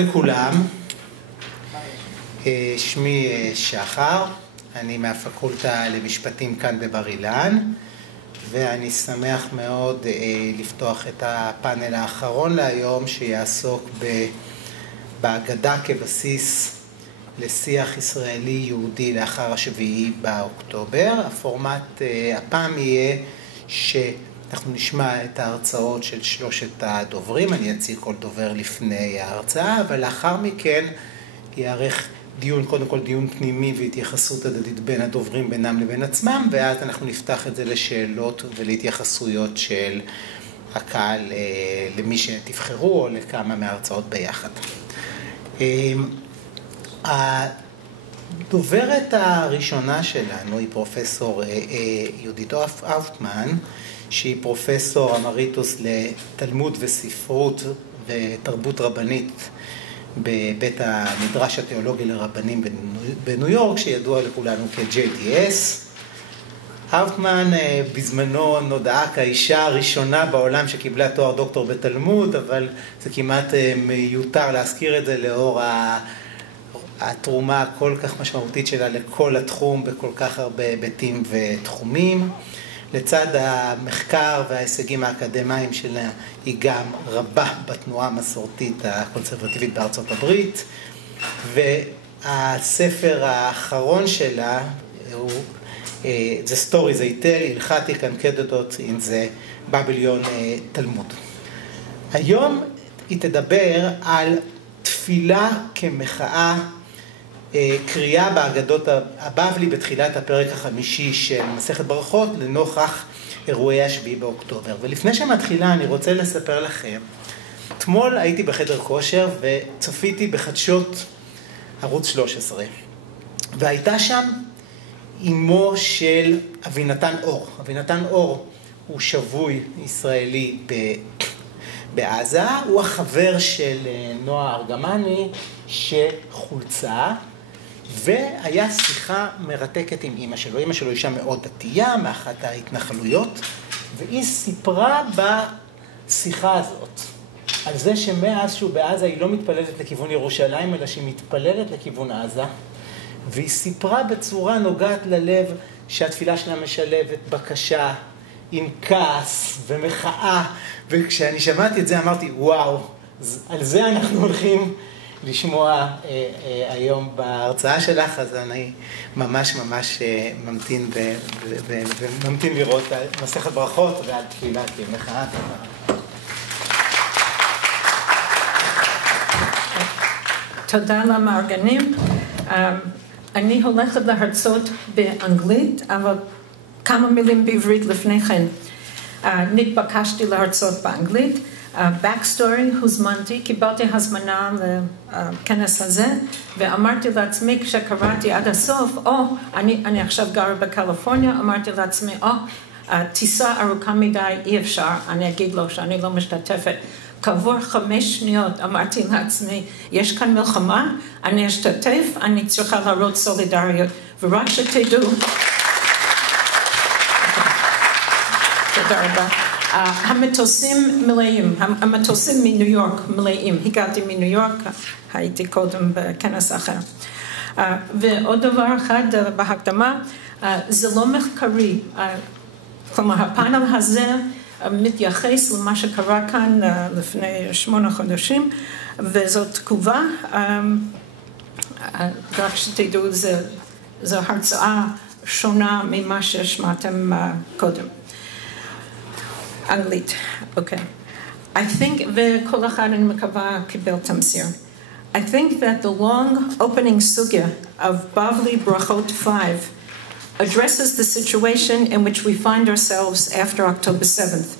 לכולם, שמי שחר, אני מהפקולטה למשפטים כאן בבר-אילן, ואני שמח מאוד לפתוח את הפאנל האחרון להיום שיעסוק באגדה כבסיס לשיח ישראלי יהודי לאחר השבעה באוקטובר. הפורמט הפעם יהיה שאנחנו נשמע את ההרצאות של שלושת הדוברים, אני אציג כל דובר לפני ההרצאה, אבל לאחר מכן יערך דיון, קודם כל דיון פנימי והתייחסות הדדית בין הדוברים בינם לבין עצמם, ואז אנחנו נפתח את זה לשאלות ולהתייחסות של הקהל למי שתבחרו או לכמה מההרצאות ביחד. הדוברת הראשונה שלנו היא פרופסור יהודית האופטמן, שהיא פרופסור אמריטוס לתלמוד וספרות ותרבות רבנית בבית המדרש התיאולוגי לרבנים בניו יורק, שידוע לכולנו כ-JTS. האופטמן בזמנו נודעה כאישה הראשונה בעולם שקיבלה תואר דוקטור בתלמוד, אבל זה כמעט מיותר להזכיר את זה לאור התרומה הכל כך משמעותית שלה לכל התחום בכל כך הרבה היבטים ותחומים. לצד המחקר וההישגים האקדמיים שלה היא גם רבה בתנועה המסורתית הקונסרבטיבית בארצות הברית, והספר האחרון שלה הוא The Stories I Tell, הלכתי כאגדות in the Babylon תלמוד. היום היא תדבר על תפילה כמחאה, קריאה באגדות הבבלי בתחילת הפרק החמישי של מסכת ברכות לנוכח אירועי השבעה באוקטובר. ולפני שמתחילה אני רוצה לספר לכם, אתמול הייתי בחדר כושר וצפיתי בחדשות ערוץ 13, והייתה שם אמו של אבינתן אור. אבינתן אור הוא שבוי ישראלי בעזה, הוא החבר של נועה ארגמני שחולצה, והיה שיחה מרתקת עם אמא שלו. אמא שלו אישה מאוד דתייה מאחת ההתנחלויות, והיא סיפרה בשיחה הזאת על זה שמאז שהוא בעזה היא לא מתפללת לכיוון ירושלים, אלא שהיא מתפללת לכיוון עזה, והיא סיפרה בצורה נוגעת ללב שהתפילה שלה משלבת בקשה עם כעס ומחאה, וכשאני שמעתי את זה אמרתי, וואו, על זה אנחנו הולכים לשמוע היום בהרצאה שלך, אז אני ממש ממתין וממתין לראות מסכת ברכות ועל תפילה כמחאה. תודה למארגנים. אני הולכת להרצות באנגלית, אבל כמה מילים בעברית לפני כן. נתבקשתי להרצות באנגלית. backstory, הוזמנתי, קיבלתי הזמנה לכנס הזה, ואמרתי לעצמי כשקראתי עד הסוף, אני עכשיו גרה בקליפורניה, אמרתי לעצמי, טיסה ארוכה מדי, אי אפשר, אני אגיד לו שאני לא משתתפת. כעבור 5 שניות אמרתי לעצמי, יש כאן מלחמה, אני אשתתף, אני צריכה להראות סולידריות, ורק שתדעו. תודה רבה. המטוסים מלאים, המטוסים מניו יורק מלאים. הגעתי מניו יורק, הייתי קודם בכנס אחר. ועוד דבר אחד בהקדמה, זה לא מחקרי. כלומר, הפאנל הזה מתייחס למה שקרה כאן לפני 8 חודשים, וזאת תגובה. רק שתדעו, זו הרצאה שונה ממה ששמעתם קודם. אנגלית, אוקיי. I think, וכל אחד אני מקווה קיבל תמסיר. I think that the long opening sugya of Bavli Brachot 5 addresses the situation in which we find ourselves after October 7th.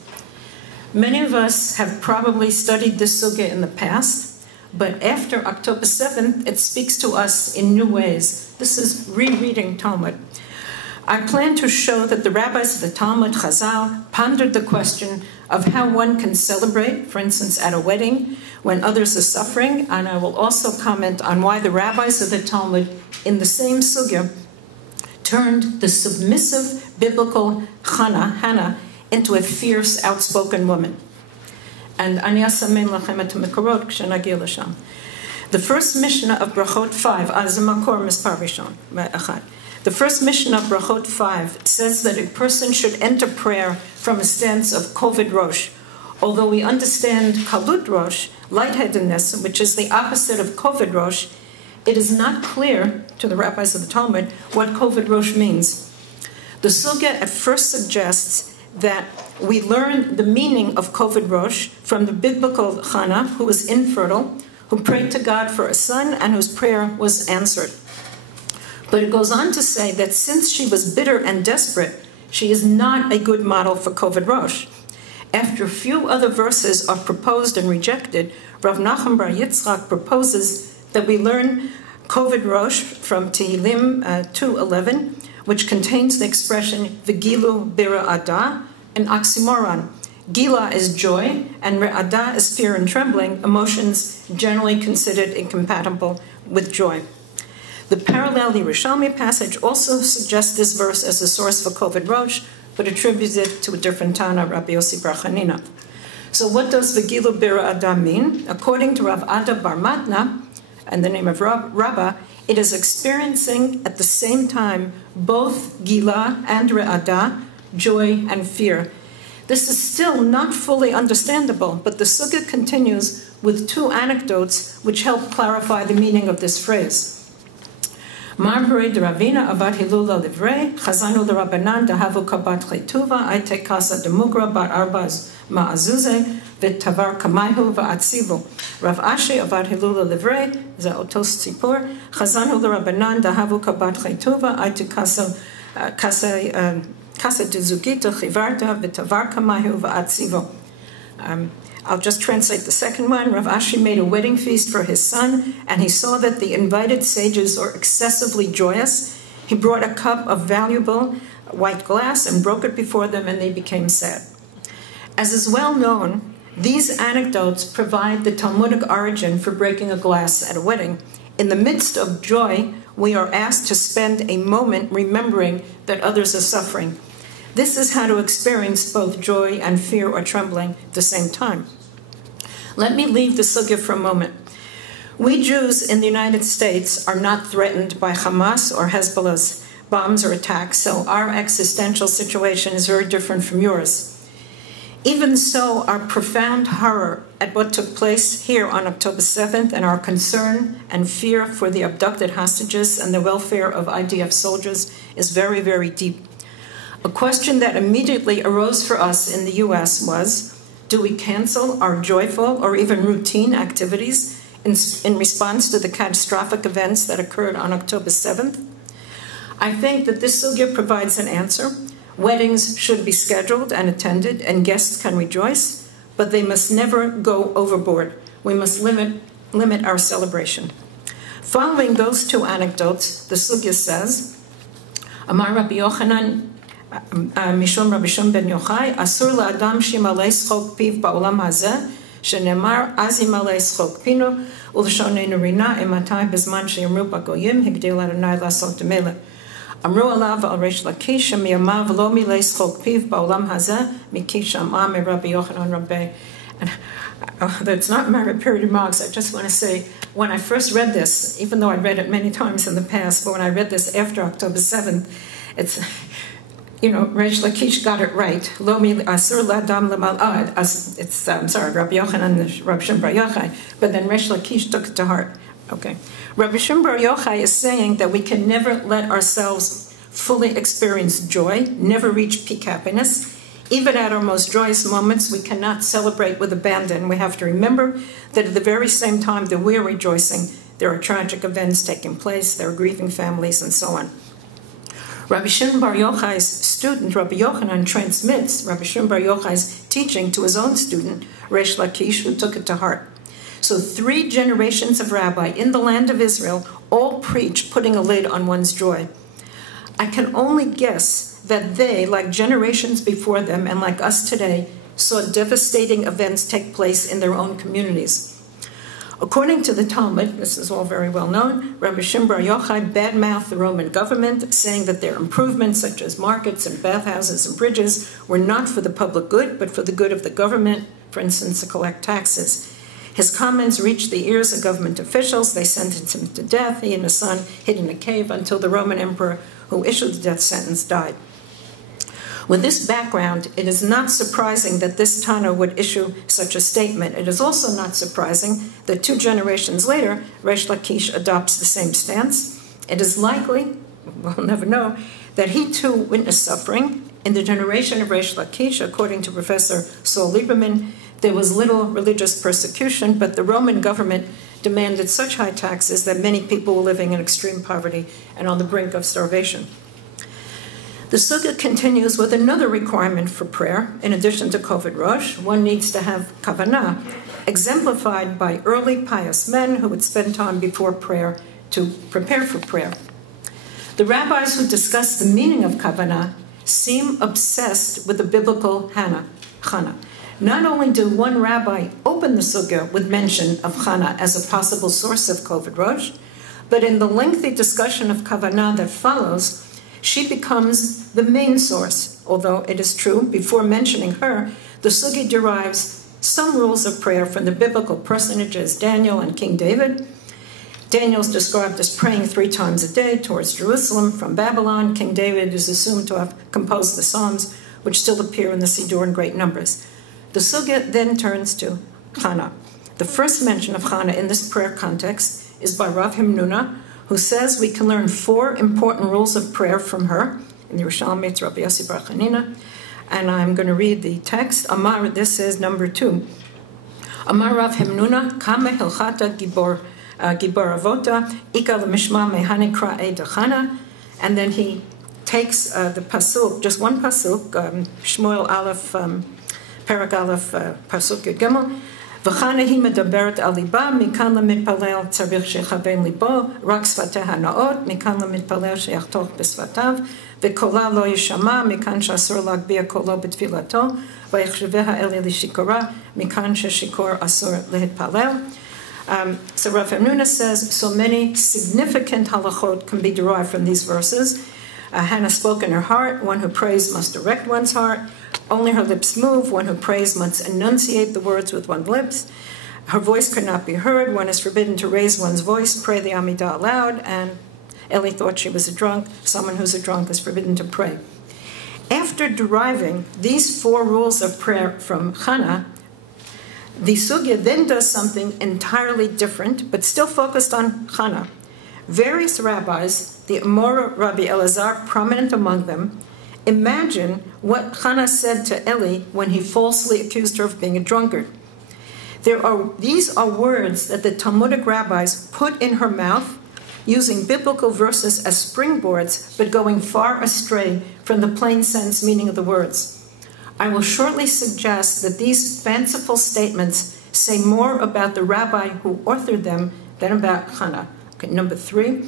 Many of us have probably studied this sugya in the past, but after October 7th, it speaks to us in new ways. This is rereading Talmud. I plan to show that the rabbis of the Talmud Chazal pondered the question of how one can celebrate, for instance, at a wedding, when others are suffering, and I will also comment on why the rabbis of the Talmud in the same sugya turned the submissive biblical Hannah into a fierce, outspoken woman. And אני אסמן לכם את המקורות כשנגיע לשם. The first Mishnah of Brachot 5, the first Mishnah of Brachot 5 says that a person should enter prayer from a stance of Koved Rosh. Although we understand Kalut Rosh, lightheadedness, which is the opposite of Koved Rosh, it is not clear to the rabbis of the Talmud what Koved Rosh means. The Sugya at first suggests that we learn the meaning of Koved Rosh from the biblical Chana, who was infertile, who prayed to God for a son and whose prayer was answered. But it goes on to say that since she was bitter and desperate, she is not a good model for Koved Rosh. After a few other verses are proposed and rejected, Rav Nachum Bar Yitzchak proposes that we learn Koved Rosh from Tehillim 2:11, which contains the expression V'gilu b're'ada, an oxymoron. Gila is joy, and re'ada is fear and trembling, emotions generally considered incompatible with joy. The parallel Yerushalmi passage also suggests this verse as a source for Koved Rosh, but attributes it to a different Tana, Rabbi Yossi Bar Chanina. So what does V'gilu b're'ada mean? According to Rav Ada Bar Matna, and the name of Rabbah, it is experiencing at the same time both Gila and Re'ada, joy and fear. This is still not fully understandable, but the Sugya continues with two anecdotes which help clarify the meaning of this phrase. Marbury de Ravina avat hilula livrei, chazanu de Rabbanan dahavu kabat chetuva, aite kasa de mugra bar arbaz ma'azuze, v'tavar kamayhu v'atzivu. Rav Ashi avat hilula livrei, ze otos tzipor, chazanu de Rabbanan dahavu kabat chetuva, aite kasa de zugita chivarta, v'tavar kamayhu v'atzivu. I'll just translate the second one. Rav Ashi made a wedding feast for his son, and he saw that the invited sages were excessively joyous. He brought a cup of valuable white glass and broke it before them, and they became sad. As is well known, these anecdotes provide the Talmudic origin for breaking a glass at a wedding. In the midst of joy, we are asked to spend a moment remembering that others are suffering. This is how to experience both joy and fear or trembling at the same time. Let me leave the sugya for a moment. We Jews in the United States are not threatened by Hamas or Hezbollah's bombs or attacks, so our existential situation is very different from yours. Even so, our profound horror at what took place here on October 7th and our concern and fear for the abducted hostages and the welfare of IDF soldiers is very, very deep. A question that immediately arose for us in the U.S. was, do we cancel our joyful or even routine activities in response to the catastrophic events that occurred on October 7th? I think that this sugya provides an answer. Weddings should be scheduled and attended, and guests can rejoice, but they must never go overboard. We must limit our celebration. Following those two anecdotes, the sugya says, Amar Rabbi Yochanan, Mishum Rabbi Shimon ben Yochai, Asur la'adam shimalei schok piv ba'olam hazeh, shenemar az yimalei schok pinu, ulshonenu rina imatai bezman sheyamru b'goyim, higdil Adonai lasot demele. Amru alav al Reish Lakish, miyamav lo milei schok piv ba'olam hazeh, mikish amam Rabbi Yochanan Rabbi. And although it's not my prepared remarks, I just want to say, when I first read this, even though I read it many times in the past, but when I read this after October 7th, it's, Reish Lakish got it right. Lo mi asur ladam lemal it's Rabbi Yochanan, Rabbi Shimon Bar Yochai, but then Reish Lakish took it to heart. Okay, Rabbi Shimon Bar Yochai is saying that we can never let ourselves fully experience joy, never reach peak happiness. Even at our most joyous moments, we cannot celebrate with abandon. We have to remember that at the very same time that we're rejoicing, there are tragic events taking place, there are grieving families, and so on. Rabbi Shimon Bar Yochai's student, Rabbi Yochanan, transmits Rabbi Shimon Bar Yochai's teaching to his own student, Reish Lakish, who took it to heart. So 3 generations of rabbi in the land of Israel all preach putting a lid on one's joy. I can only guess that they, like generations before them and like us today, saw devastating events take place in their own communities. According to the Talmud, this is all very well known, Rabbi Shimon Bar Yochai badmouthed the Roman government, saying that their improvements, such as markets and bathhouses and bridges, were not for the public good, but for the good of the government, for instance, to collect taxes. His comments reached the ears of government officials. They sentenced him to death. He and his son hid in a cave until the Roman emperor who issued the death sentence died. With this background, it is not surprising that this Tana would issue such a statement. It is also not surprising that 2 generations later, Reish Lakish adopts the same stance. It is likely, we'll never know, that he too witnessed suffering. In the generation of Reish Lakish, according to Professor Saul Lieberman, there was little religious persecution, but the Roman government demanded such high taxes that many people were living in extreme poverty and on the brink of starvation. The Sugya continues with another requirement for prayer. In addition to Koved Rosh, one needs to have kavanah, exemplified by early pious men who would spend time before prayer to prepare for prayer. The rabbis who discuss the meaning of kavanah seem obsessed with the biblical Chana. Not only did one rabbi open the Sugya with mention of Chana as a possible source of Koved Rosh, but in the lengthy discussion of kavanah that follows, she becomes the main source. Although it is true, before mentioning her, the Sugya derives some rules of prayer from the biblical personages Daniel and King David. Daniel's described as praying 3 times a day towards Jerusalem from Babylon. King David is assumed to have composed the Psalms, which still appear in the Siddur in great numbers. The Sugya then turns to Chana. The first mention of Chana in this prayer context is by Rav Himnuna, who says we can learn 4 important rules of prayer from her. In the Yerushalmi, it's Rabbi Yossi Bar Chanina. And I'm going to read the text. Amar, this is number 2. Amar Rav Himnuna, Kama Hilchata Gibor Avota, Ika L'Mishma Mehani Kra'e Dechana. And then he takes the pasuk, just one pasuk, Shmuel Aleph, Parak Aleph, pasuk Yud Gimel. V'chana hi medaberet al liba, mikan lemitpalel tzarich shechaven libo, rak sfateh hanaot, mikan lemitpalel sheyachtoch besfatav, v'kola lo yishama, mikan she'asur lagbiya kolo betfilato, v'yachsheveh ha'eli lishikora, mikan she'shikor asur lehitpalel. So Rav Himnuna says, so many significant halachot can be derived from these verses. Hannah spoke in her heart. One who prays must direct one's heart. Only her lips move. One who prays must enunciate the words with one's lips. Her voice could not be heard. One is forbidden to raise one's voice, pray the Amidah aloud. And Eli thought she was a drunk. Someone who's a drunk is forbidden to pray. After deriving these 4 rules of prayer from Chana, the Sugya then does something entirely different, but still focused on Chana. Various rabbis, the Amora Rabbi Elazar, prominent among them, imagine what Chana said to Eli when he falsely accused her of being a drunkard. These are words that the Talmudic rabbis put in her mouth, using biblical verses as springboards, but going far astray from the plain sense meaning of the words. I will shortly suggest that these fanciful statements say more about the rabbi who authored them than about Chana. Okay, number 3.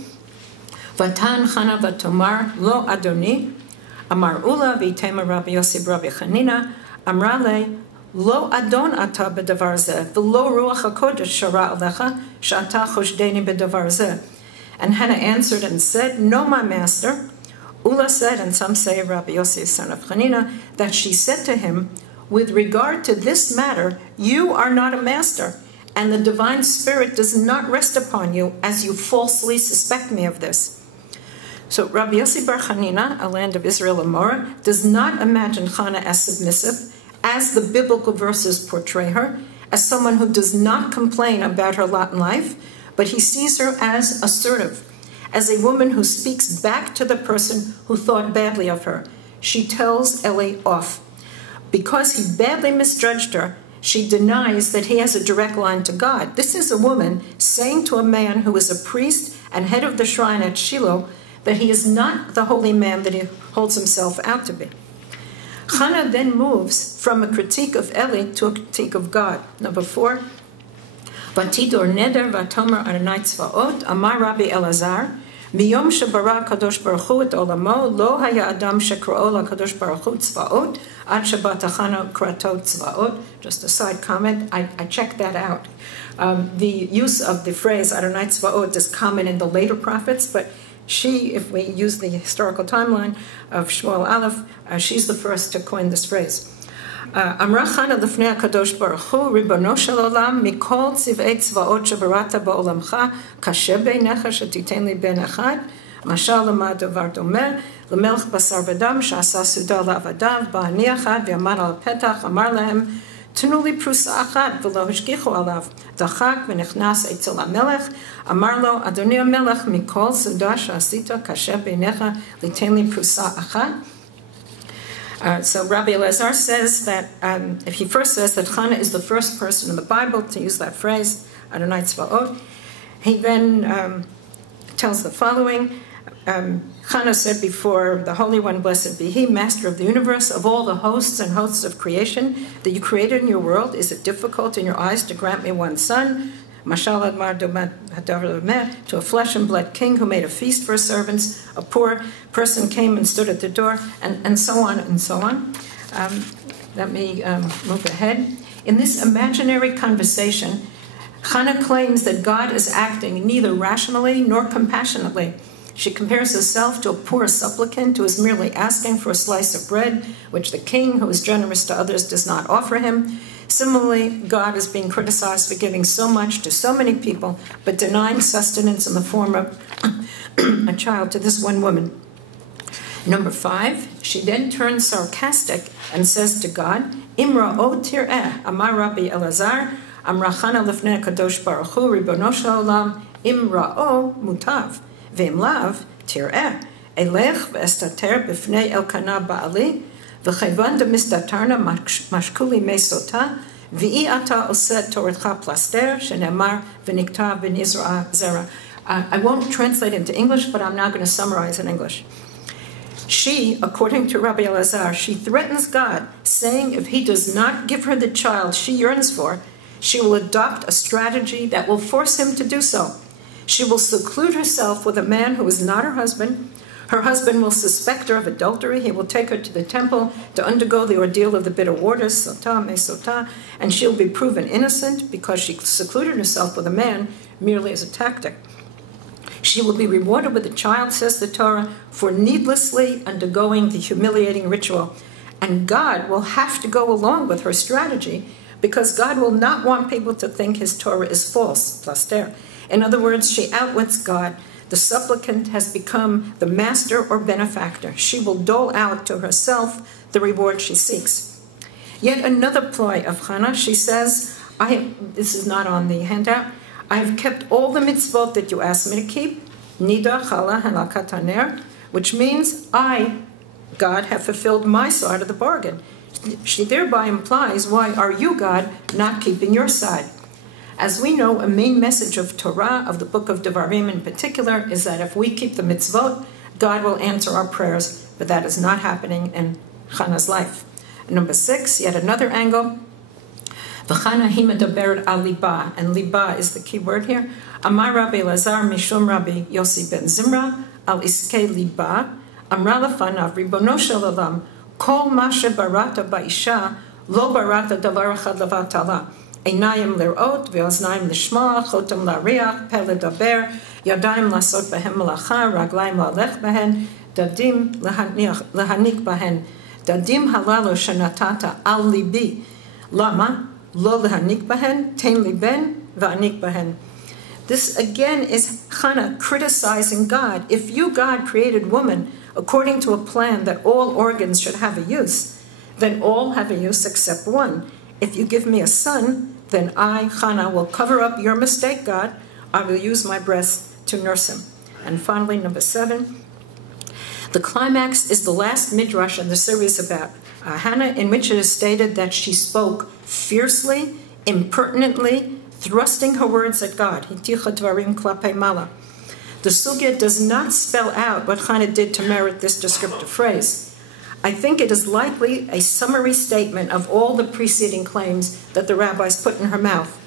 Vatan Chana vatomar lo adoni, amar ula v'itema Rabbi Yossi Rabbi Chanina, amrale lo adon ata bedavar zeh, v'lo ruach hakodesh shara alecha, sh'ata choshdeni bedavar zeh. And Hannah answered and said, no, my master. Ula said, and some say Rabbi Yossi, son of Chanina, that she said to him, with regard to this matter, you are not a master, and the divine spirit does not rest upon you, as you falsely suspect me of this. So Rabbi Yossi Bar Chanina, a land of Israel Amora, does not imagine Chana as submissive, as the biblical verses portray her, as someone who does not complain about her lot in life, but he sees her as assertive, as a woman who speaks back to the person who thought badly of her. She tells Eli off. Because he badly misjudged her, she denies that he has a direct line to God. This is a woman saying to a man who is a priest and head of the shrine at Shiloh that he is not the holy man that he holds himself out to be. Chana then moves from a critique of Eli to a critique of God. Number 4. Vatidor neder vatomer Adonai tzvaot, amar Rabbi Elazar, miyom shebara kadosh baruch hu et olamo, lo haya adam shekra'o lakadosh baruch hu tzvaot, ad shebat Chana krato tzvaot. Just a side comment, I checked that out. The use of the phrase Adonai tzvaot is common in the later prophets, but she, if we use the historical timeline of Shmuel Aleph, she's the first to coin this phrase. אמרה חנה לפני הקדוש ברוך הוא, ריבונו של עולם, מכל צבעי צבאות שבראת בעולמך, קשה בעיניך שתיתן לי בן אחד, משל למה הדבר דומה, למלך בשר ודם שעשה סעודה לעבדיו, בא אני אחד ועמד על הפתח, אמר להם, תנו לי פרוסה אחת ולא השגיחו עליו. דחק ונכנס אצל המלך, אמר לו, אדוני המלך, מכל סעודה שעשית קשה בעיניך, ליתן לי פרוסה אחת. So Rabbi Elazar says that, he first says that Chana is the first person in the Bible to use that phrase, Adonai Tzvaot. He then tells the following, Chana said before the Holy One, blessed be He, Master of the universe, of all the hosts and hosts of creation that you created in your world, is it difficult in your eyes to grant me one son? Mashal admar to a flesh and blood king who made a feast for his servants. A poor person came and stood at the door, and so on and so on. Let me move ahead. In this imaginary conversation, Chana claims that God is acting neither rationally nor compassionately. She compares herself to a poor supplicant who is merely asking for a slice of bread, which the king, who is generous to others, does not offer him. Similarly, God is being criticized for giving so much to so many people, but denying sustenance in the form of a child to this one woman. Number 5, she then turns sarcastic and says to God, Imra o tir'eh, Amar Rabbi Elazar, Amra Chana lefnei kadosh baruch hu, ribono shel olam, Imra o mutav, ve'im lav tir'eh, elech ve'estater b'fnei elkana ba'ali, v'chayvan demistatarna mashkuli mesota, v'i ata oset toretcha plaster, shenemar v'nikta v'nizra zera. I won't translate into English, but I'm now going to summarize in English. She, according to Rabbi Elazar, she threatens God, saying if he does not give her the child she yearns for, she will adopt a strategy that will force him to do so. She will seclude herself with a man who is not her husband. Her husband will suspect her of adultery. He will take her to the temple to undergo the ordeal of the bitter waters, sota, mesota, and she'll be proven innocent because she secluded herself with a man merely as a tactic. She will be rewarded with a child, says the Torah, for needlessly undergoing the humiliating ritual. And God will have to go along with her strategy because God will not want people to think his Torah is false, plaster. In other words, she outwits God. The supplicant has become the master or benefactor. She will dole out to herself the reward she seeks. Yet another ploy of Chana, she says, this is not on the handout, I have kept all the mitzvot that you asked me to keep, nida, chala, halakat haner, which means I, God, have fulfilled my side of the bargain. She thereby implies, why are you, God, not keeping your side? As we know, a main message of Torah, of the book of Devarim in particular, is that if we keep the mitzvot, God will answer our prayers, but that is not happening in Chana's life. Number 6, yet another angle, V'chana hi medaberet al liba, and liba is the key word here. Amar Rabbi Elazar mishum Rabbi Yossi ben Zimra al iskei liba, amra lefanav ribono shel olam, kol ma shebarata ba'isha lo barata davar echad levatala, einayim lirot ve'oznayim lishma, chotem lariach, pe ledaber, yadayim lasot behem melacha, raglayim lalech behen, dadim lehanik behen, dadim halalu shenatata al libi, lama lo lehanik bahen, ten liben, va'anik bahen. This again is Chana criticizing God. If you, God, created woman according to a plan that all organs should have a use, then all have a use except one. If you give me a son, then I, Chana, will cover up your mistake, God. I will use my breast to nurse him. And finally, number 7, the climax is the last midrash in the series about Hannah, in which it is stated that she spoke fiercely, impertinently, thrusting her words at God. The sugya does not spell out what Hannah did to merit this descriptive phrase. I think it is likely a summary statement of all the preceding claims that the rabbis put in her mouth.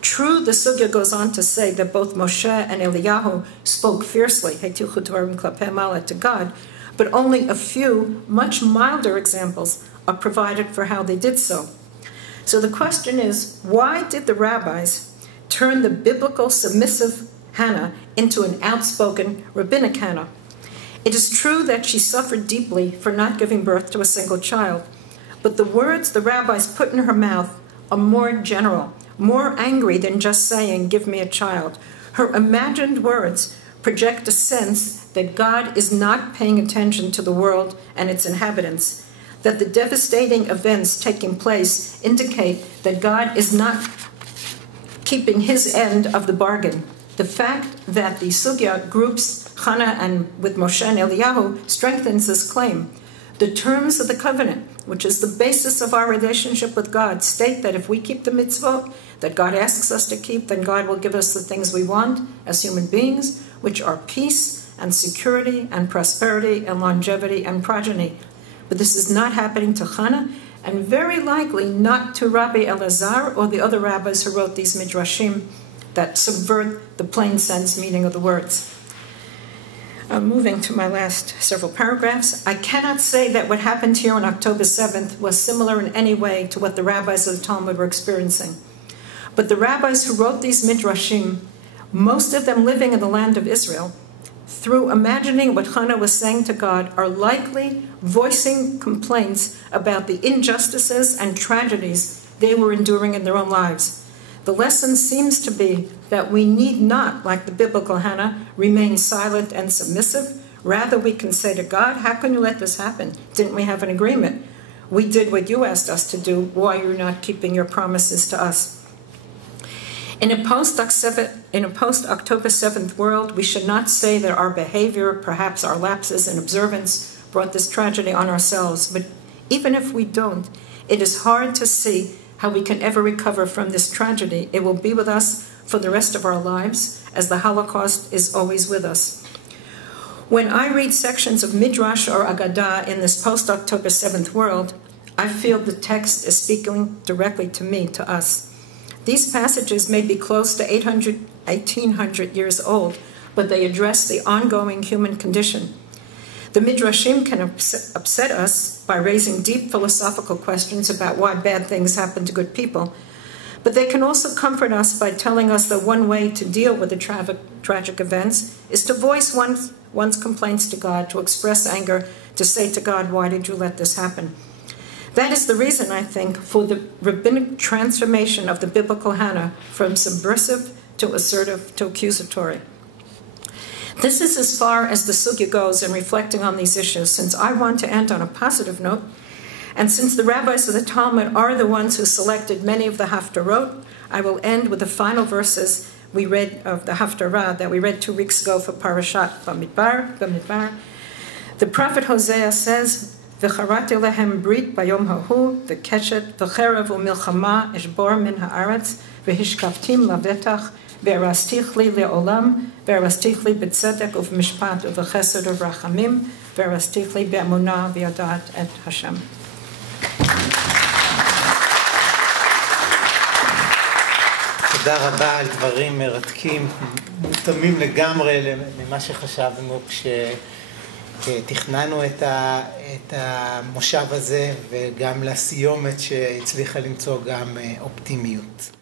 True, the sugya goes on to say that both Moshe and Eliyahu spoke fiercely to God, but only a few, much milder examples are provided for how they did so. So the question is, why did the rabbis turn the biblical submissive Hannah into an outspoken rabbinic Hannah? It is true that she suffered deeply for not giving birth to a single child, But the words the rabbis put in her mouth are more general, more angry than just saying, "Give me a child." Her imagined words project a sense that God is not paying attention to the world and its inhabitants, that the devastating events taking place indicate that God is not keeping his end of the bargain. The fact that the Sugya groups Hannah and with Moshe and Eliyahu strengthens this claim. The terms of the covenant, which is the basis of our relationship with God, state that if we keep the mitzvot that God asks us to keep, then God will give us the things we want as human beings, which are peace and security and prosperity and longevity and progeny. But this is not happening to Hannah, and very likely not to Rabbi Elazar or the other rabbis who wrote these midrashim that subvert the plain sense meaning of the words. Moving to my last several paragraphs, I cannot say that what happened here on October 7th was similar in any way to what the rabbis of the Talmud were experiencing. But the rabbis who wrote these midrashim, most of them living in the land of Israel, through imagining what Hannah was saying to God, are likely voicing complaints about the injustices and tragedies they were enduring in their own lives. The lesson seems to be that we need not, like the biblical Hannah, remain silent and submissive. Rather, we can say to God, "How can you let this happen? Didn't we have an agreement? We did what you asked us to do. Why are you not keeping your promises to us?" In a post-October 7th world, we should not say that our behavior, perhaps our lapses in observance, brought this tragedy on ourselves. But even if we don't, it is hard to see how we can ever recover from this tragedy. It will be with us for the rest of our lives, as the Holocaust is always with us. When I read sections of Midrash or Agada in this post-October 7th world, I feel the text is speaking directly to me, to us. These passages may be close to 1800 years old, but they address the ongoing human condition. The Midrashim can upset us by raising deep philosophical questions about why bad things happen to good people, but they can also comfort us by telling us that one way to deal with the tragic events is to voice one's complaints to God, to express anger, to say to God, "Why did you let this happen?" That is the reason, I think, for the rabbinic transformation of the biblical Hannah from subversive to assertive to accusatory. This is as far as the sugya goes in reflecting on these issues, since I want to end on a positive note, and since the rabbis of the Talmud are the ones who selected many of the haftarot, I will end with the final verses we read of the haftarah that we read 2 weeks ago for Parashat Bamidbar. The prophet Hosea says, "V'charati lehem brit bayom hahu, v'keshet v'cherev u'milchama eshbor min haaretz, v'hishkaftim lavetach, v'erastich li le'olam, v'erastich li b'tzedek u'v'mishpat u'v'chesed u'v'rachamim, v'erastich li be'emunah v'yadat et Hashem." תודה רבה על דברים מרתקים, מותאמים לגמרי ממה שחשבנו כשתכננו את המושב הזה, וגם לסיומת שהצליחה למצוא גם אופטימיות.